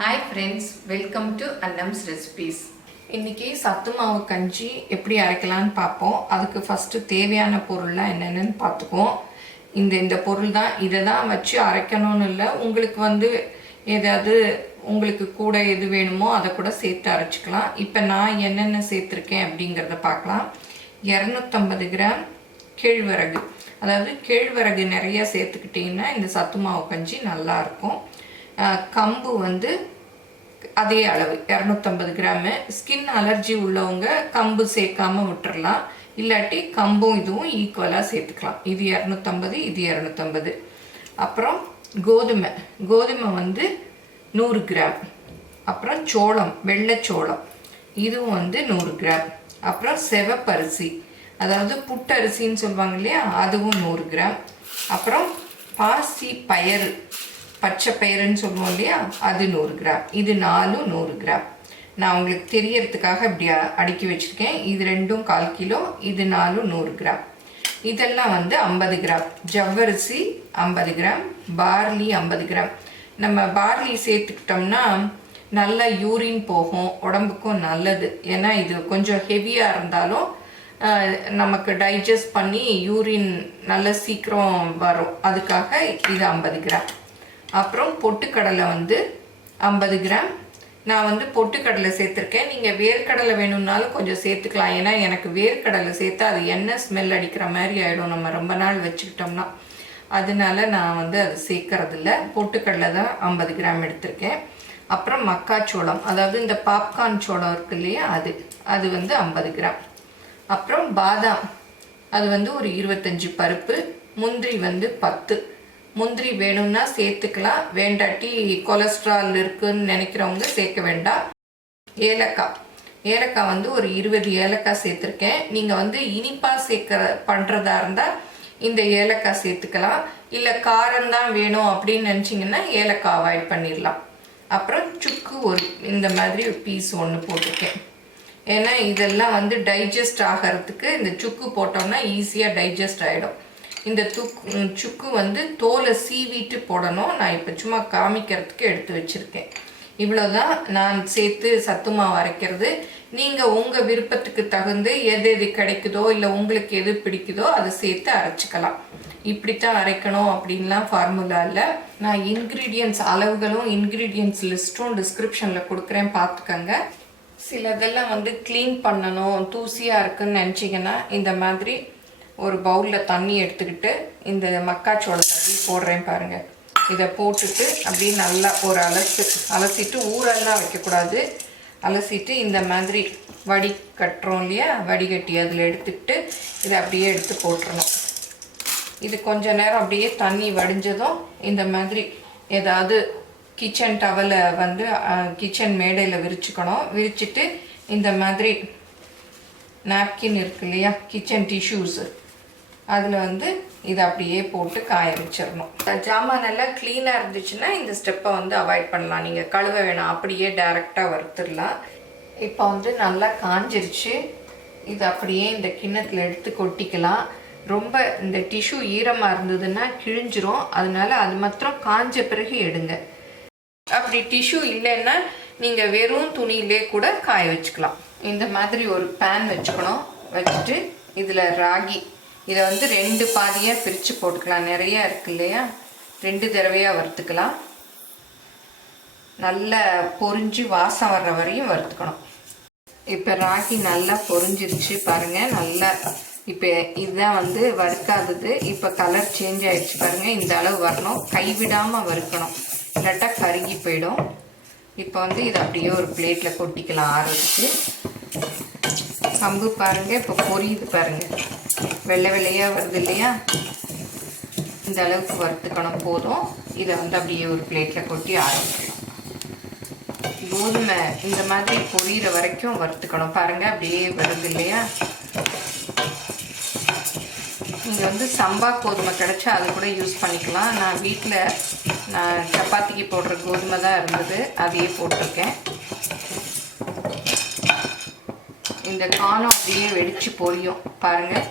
Hi friends, welcome to Annams recipes. இன்னைக்கு சத்து மாவு கஞ்சி எப்படி அரைக்கலாம்னு பார்ப்போம். அதுக்கு ஃபர்ஸ்ட் தேவையான பொருள்லாம் என்னென்னு பார்த்துக்குவோம். இந்த பொருள் தான், இதை தான் வச்சு அரைக்கணும்னு இல்லை. உங்களுக்கு ஏதாவது உங்களுக்கு கூட எது வேணுமோ அதை கூட சேர்த்து அரைச்சிக்கலாம். இப்போ நான் என்னென்ன சேர்த்துருக்கேன் அப்படிங்கிறத பார்க்கலாம். 250 கிராம் கேழ்வரகு, அதாவது கேழ்வரகு நிறையா சேர்த்துக்கிட்டிங்கன்னா இந்த சத்து மாவு கஞ்சி நல்லாயிருக்கும். கம்பு அதே அளவு 250 கிராமு. ஸ்கின் அலர்ஜி உள்ளவங்க கம்பு சேர்க்காம விட்டுறலாம், இல்லாட்டி கம்பும் இதுவும் ஈக்குவலாக சேர்த்துக்கலாம். இது 250, இது 250. அப்புறம் கோதுமை 100 கிராம். அப்புறம் சோளம், வெள்ளைச்சோளம், இதுவும் 100 கிராம். அப்புறம் சிவப்பரிசி, அதாவது புட்டரிசின்னு சொல்லுவாங்க இல்லையா, அதுவும் 100 கிராம். அப்புறம் பாசி பயறு, பச்சை பயிறுன்னு சொல்லுவோம் இல்லையா, அது 100 கிராம். இது 4 100 கிராம். நான் உங்களுக்கு தெரியறதுக்காக இப்படி அடுக்கி வச்சுருக்கேன். இது ரெண்டும் 1/4 கிலோ, இது 4 100 கிராம். இதெல்லாம் 50 கிராம். ஜவ்வரிசி 50 கிராம், பார்லி 50 கிராம். நம்ம பார்லி சேர்த்துக்கிட்டோம்னா நல்லா யூரின் போகும், உடம்புக்கும் நல்லது. ஏன்னா இது கொஞ்சம் ஹெவியாக இருந்தாலும் நமக்கு டைஜஸ்ட் பண்ணி யூரின் நல்ல சீக்கிரம் வரும், அதுக்காக இது 50 கிராம். அப்புறம் பொட்டுக்கடலை 50 கிராம். நான் பொட்டுக்கடலை சேர்த்துருக்கேன். நீங்கள் வேர்க்கடலை வேணும்னாலும் கொஞ்சம் சேர்த்துக்கலாம். ஏன்னா எனக்கு வேர்க்கடலை சேர்த்தா அது எண்ணெய் ஸ்மெல் அடிக்கிற மாதிரி ஆகிடும் நம்ம ரொம்ப நாள் வச்சுக்கிட்டோம்னா. அதனால நான் அது சேர்க்கறதில்ல. பொட்டுக்கடலை தான் 50 கிராம் எடுத்திருக்கேன். அப்புறம் மக்காச்சோளம், அதாவது இந்த பாப்கார்ன் சோளம் இருக்கு இல்லையா, அது 50 கிராம். அப்புறம் பாதாம், அது ஒரு 25 பருப்பு. முந்திரி 10. முந்திரி வேணும்னா சேர்த்துக்கலாம், வேண்டாட்டி கொலஸ்ட்ரால் இருக்குன்னு நினைக்கிறவங்க சேர்க்க வேண்டாம். ஏலக்காய் ஒரு 20 ஏலக்காய் சேர்த்துருக்கேன். நீங்கள் இனிப்பாக பண்ணுறதா இருந்தால் இந்த ஏலக்காய் சேர்த்துக்கலாம். இல்லை காரம்தான் வேணும் அப்படின்னு நினச்சிங்கன்னா ஏலக்காய் அவாய்ட் பண்ணிடலாம். அப்புறம் சுக்கு இந்த மாதிரி ஒரு பீஸ் ஒன்று போட்டிருக்கேன். ஏன்னா இதெல்லாம் டைஜஸ்ட் ஆகிறதுக்கு இந்த சுக்கு போட்டோம்னா ஈஸியாக டைஜஸ்ட் ஆகிடும். இந்த சுக்கு தோலை சீவிட்டு போடணும். நான் இப்போ சும்மா காமிக்கிறதுக்கு எடுத்து வச்சுருக்கேன். இவ்வளோதான் நான் சேர்த்து சத்து மாவு அரைக்கிறது. நீங்கள் உங்கள் விருப்பத்துக்கு தகுந்து எது கிடைக்குதோ இல்லை உங்களுக்கு எது பிடிக்குதோ அதை சேர்த்து அரைச்சிக்கலாம். இப்படித்தான் அரைக்கணும் அப்படின்லாம் ஃபார்முலா இல்லை. நான் இன்க்ரீடியன்ட்ஸ் அளவுகளும் இன்க்ரீடியன்ட்ஸ் லிஸ்ட்டும் டிஸ்கிரிப்ஷனில் கொடுக்குறேன், பார்த்துக்கங்க. சிலதெல்லாம் க்ளீன் பண்ணணும், தூசியாக இருக்குதுன்னு நினச்சிங்கன்னா இந்த மாதிரி ஒரு பவுலில் தண்ணி எடுத்துக்கிட்டு இந்த மக்காச்சோளத்தை போடுறேன் பாருங்கள். இதை போட்டுட்டு அப்படியே நல்லா ஒரு அலசிட்டு, ஊரெல்லாம் வைக்கக்கூடாது, அலசிட்டு இந்த மாதிரி வடிகட்டுறோம் இல்லையா, வடிகட்டி அதில் எடுத்துக்கிட்டு இதை அப்படியே எடுத்து போட்டுறணும். இது கொஞ்ச நேரம் அப்படியே தண்ணி வடிஞ்சதும் இந்த மாதிரி ஏதாவது கிச்சன் டவலை கிச்சன் மேடையில் விரிச்சுக்கணும். விரிச்சிட்டு இந்த மாதிரி நாப்கின் இருக்கு இல்லையா, கிச்சன் டிஷ்யூஸு, அதில் இதை அப்படியே போட்டு காய வச்சிடணும். ஜாமான் எல்லாம் க்ளீனாக இருந்துச்சுன்னா இந்த ஸ்டெப்பை அவாய்ட் பண்ணலாம். நீங்கள் கழுவ வேணாம், அப்படியே டைரெக்டாக வறுத்துடலாம். இப்போ நல்லா காஞ்சிருச்சு. இது அப்படியே இந்த கிண்ணத்தில் எடுத்து கொட்டிக்கலாம். ரொம்ப இந்த டிஷ்யூ ஈரமாக இருந்ததுன்னா கிழிஞ்சிரும், அதனால அது மாத்திரம் காஞ்ச பிறகு எடுங்க. அப்படி டிஷ்யூ இல்லைன்னா நீங்கள் வெறும் துணியிலே கூட காய வச்சுக்கலாம். இந்த மாதிரி ஒரு பேன் வச்சுக்கணும். வச்சுட்டு இதில் ராகி, இதை 2 பாதியாக பிரித்து போட்டுக்கலாம். நிறையா இருக்கு இல்லையா, 2 தடவையாக வறுத்துக்கலாம். நல்லா பொரிஞ்சு வாசம் வர்ற வரையும் வறுத்துக்கணும். இப்போ ராகி நல்லா பொரிஞ்சிருச்சு பாருங்கள். நல்லா இப்போ இதுதான் வறுக்காதது. இப்போ கலர் சேஞ்ச் ஆகிடுச்சு பாருங்கள். இந்த அளவு வரணும், கைவிடாமல் வறுக்கணும், இல்லாட்டா கருகி போயிடும். இப்போ இதை அப்படியே ஒரு பிளேட்டில் கொட்டிக்கலாம் ஆறதுக்கு. கம்பு பாருங்கள் இப்போ பொரியுது பாருங்கள், வெள்ளை வெள்ளையாக வருது இல்லையா, இந்த அளவுக்கு வறுத்துக்கணும் போதும். இதை அப்படியே ஒரு பிளேட்டில் கொட்டி ஆரம்பிக்கலாம். கோதுமை இந்த மாதிரி பொரியிற வரைக்கும் வறுத்துக்கணும். பாருங்கள் அப்படியே வருது இல்லையா. நீங்கள் சம்பா கோதுமை கிடச்சா அது கூட யூஸ் பண்ணிக்கலாம். நான் வீட்டில் சப்பாத்திக்கு போடுற கோதுமை தான் இருந்தது, அதையே போட்டிருக்கேன். இந்த காலம் அப்படியே வெடிச்சு பொரியும் பாருங்கள்.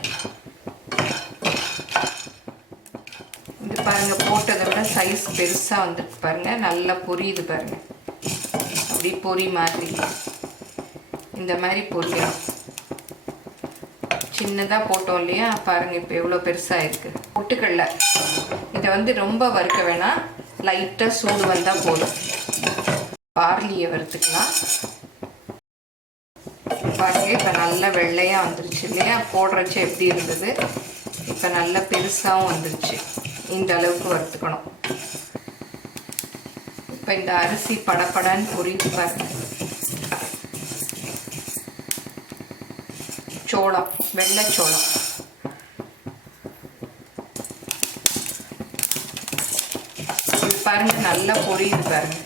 இது பாருங்கள், போட்டதை விட சைஸ் பெருசாக வந்துருக்கு பாருங்கள், நல்லா பொரியுது பாருங்கள். இப்படி பொரி மாதிரி இந்த மாதிரி பொரிக்கலாம். சின்னதாக போட்டோம் இல்லையா, பாருங்கள் இப்போ எவ்வளோ பெருசாக இருக்குது. பொட்டுக்கடலை இதை வந்து ரொம்ப வறுக்க வேணாம், லைட்டாக சூடு வந்தால் போதும். பார்லியை வறுத்துக்கலாம். பாருங்க இப்போ நல்லா வெள்ளையாக வந்துருச்சு இல்லையா, போடுறச்சு எப்படி இருந்தது, இப்போ நல்லா பெருசாகவும் வந்துருச்சு. இந்த அளவுக்கு வறுத்துக்கணும். இப்போ இந்த அரிசி படப்படன்னு பொரியுது பாருங்க. சோளம், வெள்ளைச்சோளம், இது பாருங்க நல்லா பொரியுது பாருங்க.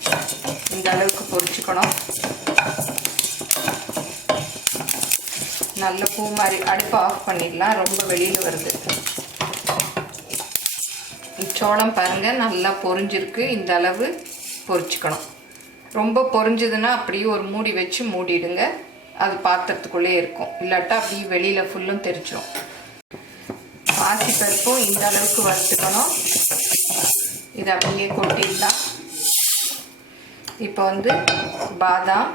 இந்த அளவுக்கு பொரிச்சுக்கணும். நல்ல பூ மாதிரி. அடுப்பு ஆஃப் பண்ணிடலாம், ரொம்ப வெளியில் வருது. சோளம் பாருங்கள் நல்லா பொரிஞ்சிருக்கு. இந்த அளவு பொரிச்சுக்கணும். ரொம்ப பொரிஞ்சதுன்னா அப்படியே ஒரு மூடி வச்சு மூடிடுங்க, அது பாத்திரத்துக்குள்ளே இருக்கும். இல்லாட்டா அப்படியே வெளியில் ஃபுல்லும் தெரிச்சிடும். பாசிப்பருப்பும் இந்த அளவுக்கு வறுத்துக்கணும். இதை அப்படியே கொட்டிடலாம். இப்போ வந்து பாதாம்,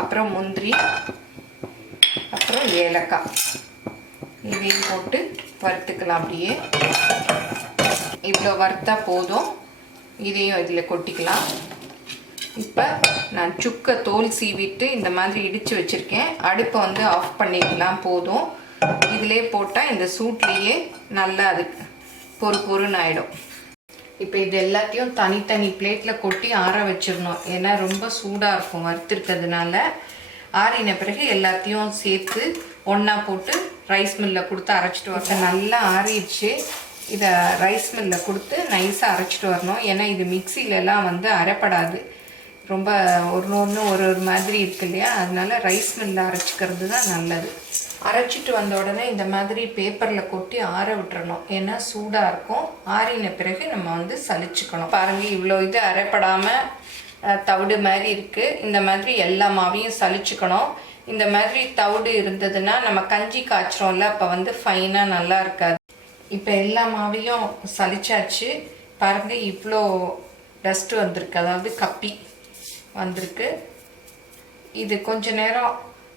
அப்புறம் முந்திரி, அப்புறம் ஏலக்காய் இதையும் போட்டு வறுத்துக்கலாம். அப்படியே இவ்வளோ வறுத்தா போதும். இதையும் இதில் கொட்டிக்கலாம். இப்போ நான் சுக்கை தோல் சீவிட்டு இந்த மாதிரி இடித்து வச்சுருக்கேன். அடுப்பை வந்து ஆஃப் பண்ணிக்கலாம். போதும். இதிலே போட்டால் இந்த சூட்லேயே நல்லா அது பொறுன்னு ஆகிடும். இப்போ இது எல்லாத்தையும் தனித்தனி பிளேட்டில் கொட்டி ஆற வச்சிடணும். ஏன்னா ரொம்ப சூடாக இருக்கும் வறுத்துருக்கிறதுனால. ஆறின பிறகு எல்லாத்தையும் சேர்த்து ஒன்றா போட்டு ரைஸ் மில்லில் கொடுத்து அரைச்சிட்டு வரணும். நல்லா ஆறிடுச்சு. இதை ரைஸ் மில்லில் கொடுத்து நைஸாக அரைச்சிட்டு வரணும். ஏன்னா இது மிக்சிலெலாம் வந்து அரைப்படாது. ரொம்ப ஒன்று ஒரு மாதிரி இருக்கு இல்லையா, அதனால ரைஸ் மில்லில் அரைச்சிக்கிறது தான் நல்லது. அரைச்சிட்டு வந்த உடனே இந்த மாதிரி பேப்பரில் கொட்டி ஆற விட்டுறணும். ஏன்னா சூடாக இருக்கும். ஆறின பிறகு நம்ம வந்து சலிச்சுக்கணும். பாருங்கள் இவ்வளோ இது அரைப்படாமல் தவிடு மாதிரி இருக்குது. இந்த மாதிரி எல்லா மாவையும் சலிச்சுக்கணும். இந்த மாதிரி தவிடு இருந்ததுன்னா நம்ம கஞ்சி காய்ச்சிரோம்ல, அப்போ வந்து ஃபைனாக நல்லா இருக்காது. இப்போ எல்லா மாவையும் சலிச்சாச்சு. பாருங்கள் இவ்வளோ டஸ்ட்டு வந்திருக்கு, அதாவது கப்பி வந்திருக்கு. இது கொஞ்ச நேரம்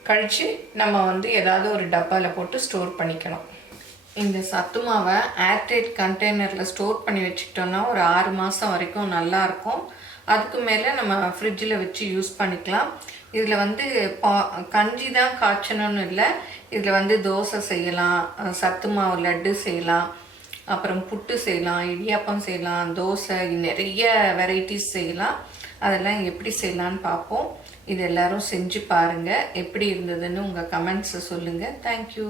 கழித்து நம்ம வந்து ஏதாவது ஒரு டப்பாவில் போட்டு ஸ்டோர் பண்ணிக்கணும். இந்த சத்து மாவை ஏர்டைட் கண்டெய்னரில் ஸ்டோர் பண்ணி வச்சுக்கிட்டோன்னா ஒரு 6 மாதம் வரைக்கும் நல்லாயிருக்கும். அதுக்கு மேலே நம்ம ஃப்ரிட்ஜில் வச்சு யூஸ் பண்ணிக்கலாம். இதில் வந்து கஞ்சி தான் காய்ச்சணும்னு இல்லை, இதில் வந்து தோசை செய்யலாம், சத்து மாவு லட்டு செய்யலாம், அப்புறம் புட்டு செய்யலாம், இடியாப்பம் செய்யலாம், தோசை, நிறைய வெரைட்டிஸ் செய்யலாம். அதெல்லாம் எப்படி செய்யலான்னு பார்ப்போம். இது எல்லோரும் செஞ்சு பாருங்கள். எப்படி இருந்ததுன்னு உங்கள் கமெண்ட்ஸை சொல்லுங்கள். தேங்க்யூ.